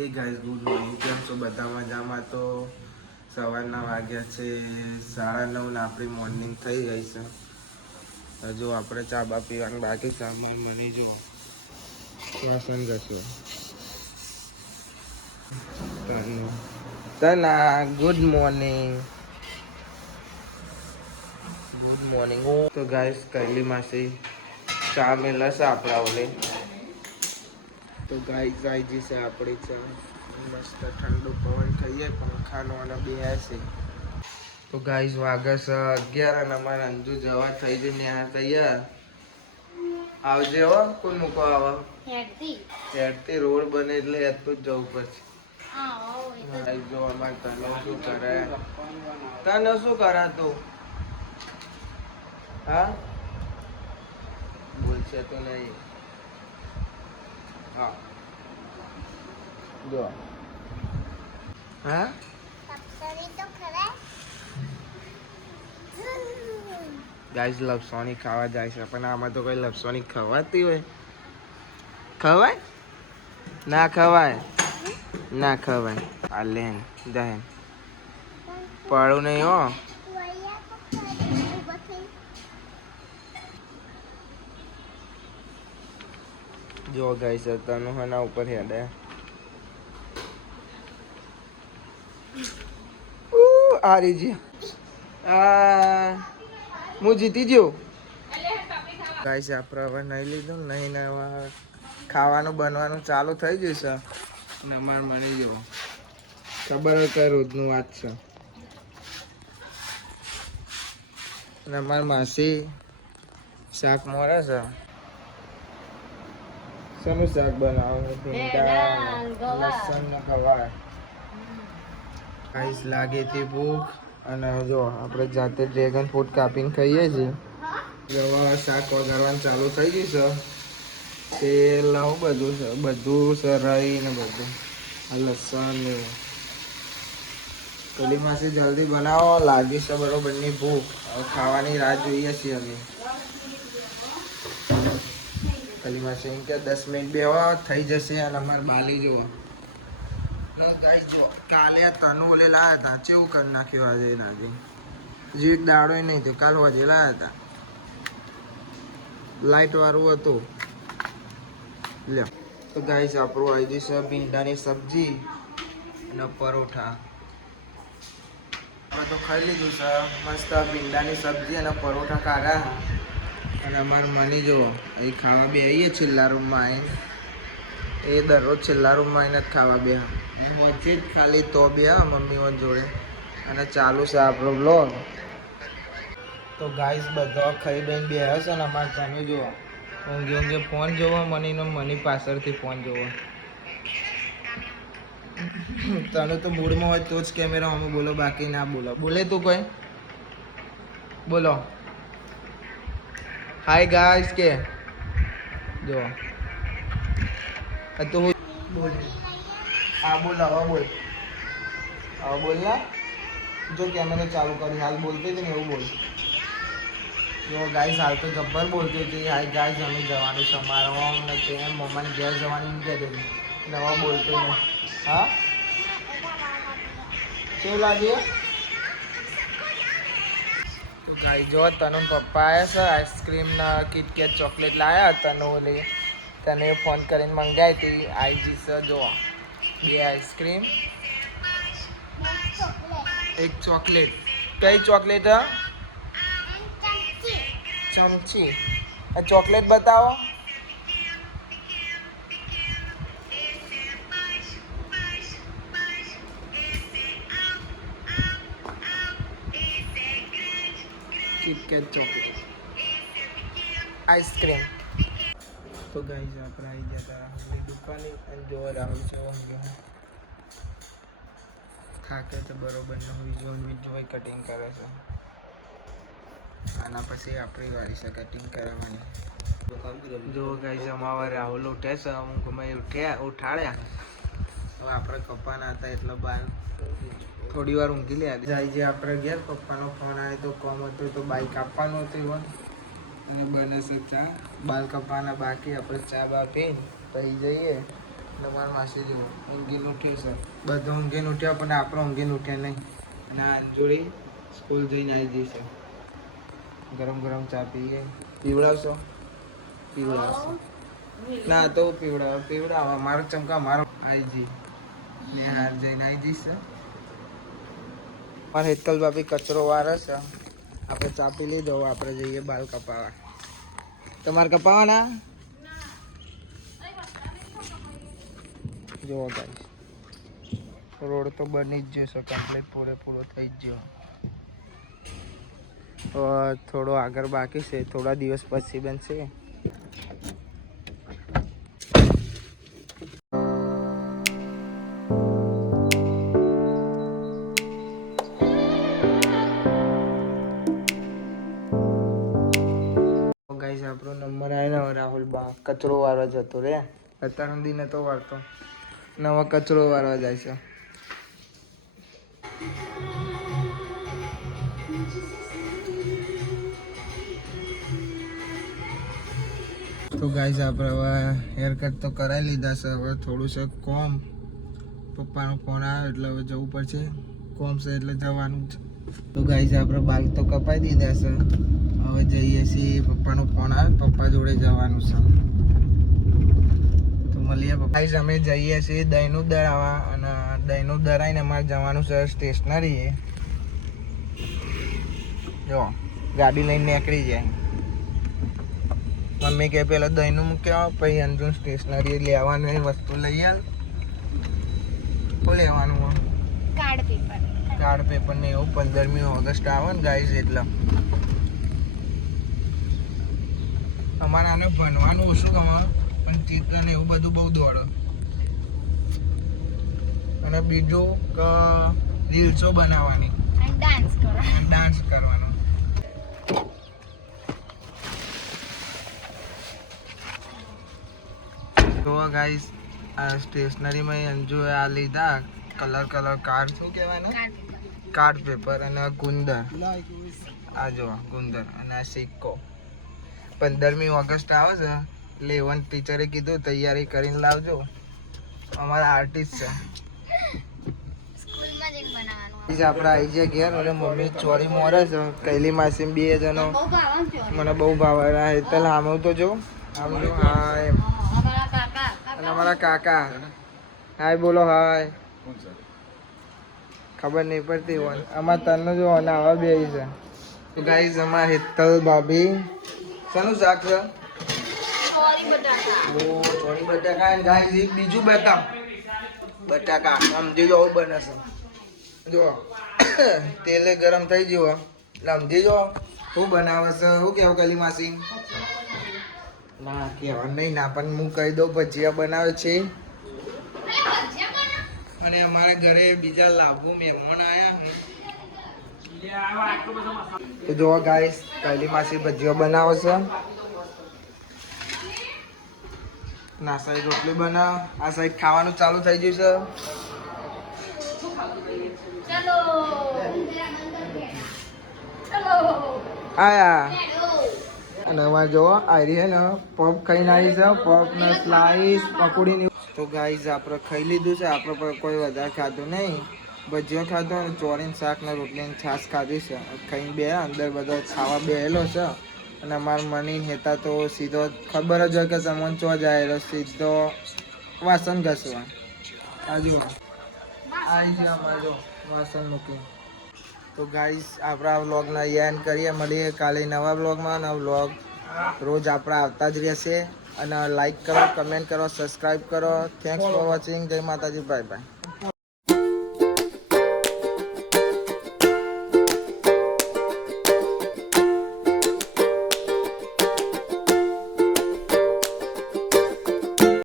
હે guys, good morning. કેમ છો બધા મજામાં? તો સવારના વાગ્યા છે 9:30 ને આપણી મોર્નિંગ થઈ ગઈ છે. હજુ આપણે ચા બા પીવાનું બાકી છે. મને જુઓ વાસણ ઘસ્યો તના ગુડ મોર્નિંગ. Good morning. તો ગાઈસ કૈલી માસી ચા મેલાશે આપણા ઓલે. તો ગાઈસ આઈ છે આપણી ચા. મસ્ત ઠંડુ પવન ખાઈએ પંખાનો અને બે છે. તો ગાઈસ વાગે છે 11 અને અમારે અંજુ જવા થઈ જઈ ને તૈયાર. આવજે હો. કોણ મૂકો આવા હેડતી રોડ બને એટલે હેડતું જ જવું પડશે. જો અમારે તને શું કરે? તને શું કરે તું? હા બોલશે તો નહીં. હા જો હા ગાઈસ લપસણી ખાવા જાય છે પણ આમાં તો કઈ લપસણી ખવાતી હોય? ખવાય ના ખવાય? ના ખવાય. આ લેન દહેન પાડું નહીં હો. જો ગાઈસ તનું હના ઉપર હેડે હારી જી. હું જીતી ગયો. ગાઈસ આપણે હવે નહીં લીધું નહીં ને હવે ખાવાનું બનવાનું ચાલુ થઈ જશે. ને અમારે મળી જવો ખબર હોય કઈ રોજનું વાત છે. અને અમારી માસી શાક મોરે છે. શેનું શાક બનાવે? ભીંડા લસણ ને ગવાર. ગાઈસ લાગે તે ભૂખ અને જો આપણે જાતે ડ્રેગન ફ્રૂટ કાપીને ખાઈએ છીએ. રવા શાક વઘારવાનું ચાલુ થઈ ગયું છે. તેલ આવું બધું છે રાઈ ને બધું આ લસણ ને કલી માસી જલ્દી બનાવો. લાગી છે બરોબરની ભૂખ. હવે ખાવાની રાહ જોઈએ છીએ અમે. કલી માસી એમ કે 10 મિનિટ બેહો થઈ જશે. અને અમારે બાલી જુઓ ગાઈસ. જો કાલે તનુ ઓલે લાયા હતા ચેવું કરી નાખ્યું આજે નાજી. હજી એક દાડો નહીં થયો. કાલ હોજે લાયા હતા લાઈટ વાળું હતું. લ્યો તો ગાઈસ આપણું આવી જશે ભીંડાની સબ્જી અને પરોઠા. આપણે તો ખાઈ લીધું છે મસ્ત ભીંડાની સબ્જી અને પરોઠા ખાધા. અને અમારે મની જો અહીં ખાવા બે આવીએ છેલ્લા રૂમમાં આવીને. એ દરરોજ છેલ્લા રૂમમાં આવીને જ ખાવા બે વચ્ચે જ ખાલી તો બે મમ્મીઓ જોડે. અને ચાલુ છે આપણો બ્લોગ. તો ગાઈસ બધા ખાઈ બેન બે હશે ને અમારે તમે જુઓ ઊંઘે ફોન જોવો મનીનો મની પાછળથી ફોન જોવો. તને તો મૂડમાં હોય તો જ કેમેરા અમે બોલો બાકી ના બોલો. બોલે તું કોઈ બોલો હાય ગાઈસ કે જો તો બોલ. હા બોલ હવે બોલ. હવે બોલ ના. જો કેમેરા ચાલુ કરી હાલ બોલતી હતી ને એવું બોલ. જો ગાઈસ હાલ તો જબ્બર બોલતી હતી. હાય ગાઈસ અમે જવાનું છે અમારા ને તેમ મમ્માને ઘેર જવાનું એમ કહેતી હતી. નવા બોલતો ને હા કેવું લાગે? તો ગાઈ જો તનુ પપ્પા આવ્યા છે. આઈસ્ક્રીમ ના કિટકેટ ચોકલેટ લાવ્યા તનુ ઓલી તને ફોન કરીને મંગાવી હતી. આઈજી છે જો બે આઈસ્ક્રીમ એક ચોકલેટ. કઈ ચોકલેટ? ચમચી. આ ચોકલેટ બતાવો. KitKat chocolate ice cream. તો ગાઈસ આપણે આવી ગયા હતા રાહુલની દુકાને અને જો રાહુલ છે થાકે તો બરોબર ન હોય જોઈ કટિંગ કરે છે. આના પછી આપણી વાળી છે કટિંગ કરાવવાની. જો ગાઈસ અમારા રાહુલ ઉઠે છે. અમુક ઉઠાડ્યા. હવે આપણે કપ્પાના હતા એટલે બાર થોડી વાર ઊંઘી લે જાય છે. આપણે ઘેર પપ્પાનો ફોન આવ્યો તો કોમ હતું તો બાઈક આપવાનું હતું અને બને છે ચા બાલ કપાના બાકી. આપણે ચા બા પી પછી જઈએ તમારા માસી જેવો ઊંઘીને ઉઠ્યો છે. બધું ઊંઘીને ઉઠ્યો પણ આપણો ઊંઘીને ઉઠ્યા નહીં. અને આ અંજોડી સ્કૂલ જઈને આવી જશે. ગરમ ગરમ ચા પીએ. પીવડાવશો? પીવડાવશો ના તો પીવડાવો મારો ચમકા મારો આવી જઈ ને હાર જઈને આવી જઈશ. મારે હેતલ ભાભી કચરો વારે છે. આપણે ચા પી લીધો, આપણે જઈએ બાલ કપાવા. તમારે કપાવાના? જો ગાઈસ રોડ તો બની જ જશે, કમ્પ્લીટ પૂરેપૂરો થઈ જ ગયો. થોડો આગળ બાકી છે, થોડા દિવસ પછી બનશે. ગાઈસ આપણો નંબર આવ્યો ને રાહુલ બા કચરો વાળવા જતો રે. અત્યાર સુધી નતો વાળતો, નવા કચરો વાળવા જાય છે. તો ગાઈસ આપણે હવે હેર કટ તો કરાવી લીધા છે. હવે થોડું છે કોમ, પપ્પાનો ફોન આવ્યો એટલે હવે જવું પડશે. કોમ છે એટલે જવાનું છે. તો ગાઈસ આપણે બાલ તો કપાઈ દીધા છે. હવે જઈએ છીએ, પપ્પાનો ફોન આવે, પપ્પા જોડે જવાનું છે. તો મળીએ પપ્પા. ગાઈસ અમે જઈએ છીએ દહીંનું દળાવવા, અને દહીંનું દળાઈને અમારે જવાનું છે સ્ટેશનરી. જો ગાડી લઈને નીકળી જાય. મમ્મી કે પેલા દહીંનું મૂક્યા પછી અંજુ સ્ટેશનરી લેવાનું વસ્તુ લઈ આવ. શું લેવાનું? કાર્ડ પેપર ને એવું. 15મી ઓગસ્ટ આવે ને ગાઈસ એટલે અમારે આને ભણવાનું ઓછું ગમે, પણ ચિત્ર ને એવું બધું બહુ દોડે. અને બીજું કે રીલ્સો બનાવવાની, ડાન્સ કરવાનો. તો ગાઈસ આ સ્ટેશનરીમાં અંજુ આ લીધા કલર કાર્ડ, શું કહેવાય ને, કાર્ડ પેપર, અને ગુંદર. આ જો ગુંદર અને આ સિક્કો. 15મી ઓગસ્ટ આવે છે એટલે ઇવન ટીચરે કીધું તૈયારી કરીને લાવજો. અમારા આર્ટિસ્ટ છે. આપણે આવી જાય ઘેર એટલે મમ્મી ચોરી મોરે છે. કૈલી માસી 2 જણો મને બહુ ભાવે. હેતલ આમ તો જો આમ જો. હાય અને અમારા કાકા. હાય બોલો. હાય ખબર નહીં પડતી હોય. અમારા તનનો જો અને આવા બે છે. તો ગાઈસ અમારા હેતલ ભાભી શાનું શાક છે? ચોરી બટાકા. ગાઈસ એક બીજું બટાકા સમજી જો બને છે. જો તેલે ગરમ થઈ ગયું એટલે સમજી જો શું બનાવે છે. શું કેવું કલી માસી? ના કહેવાનું નહીં ના, પણ હું કહી દઉં ભજીયા બનાવે છે. અને અમારા ઘરે બીજા લાભો મહેમાન આવ્યા. તો જો ગાઈસ કલી માસી ભજીયા બનાવે છે. ના સાઈડ રોટલી બનાવ, આ સાઈડ ખાવાનું ચાલુ થઈ ગયું છે. આયા અને અમારે જો આરી હે ને પપ ખાઈને આવી છે. પપ ને સ્લાઈસ પકોડી. તો ગાઈઝ આપણે ખાઈ લીધું છે. આપણે પર કોઈ વધારે ખાધું નહીં. ભજીયો ખાધો અને ચોરીને શાક ને રોટલી ને છાશ ખાધી છે. ખાઈને બે અંદર બધો ખાવા બેહેલો છે. અને અમારા મની હેતા તો સીધો ખબર જ હોય કે સમન ચો જાય, સીધો વાસણ ઘસવા. આજુ આવી છે અમારે જો વાસણ મૂકી. તો ગાઈસ આપણા વ્લોગના એન્ડ કરીએ. મળીએ કાલે નવા વ્લોગમાં. નવા વ્લોગ રોજ આપણા આવતા જ રહેશે. અને લાઈક કરો, કમેન્ટ કરો, સબસ્ક્રાઈબ કરો. Thanks for watching. જય માતાજી. Bye bye.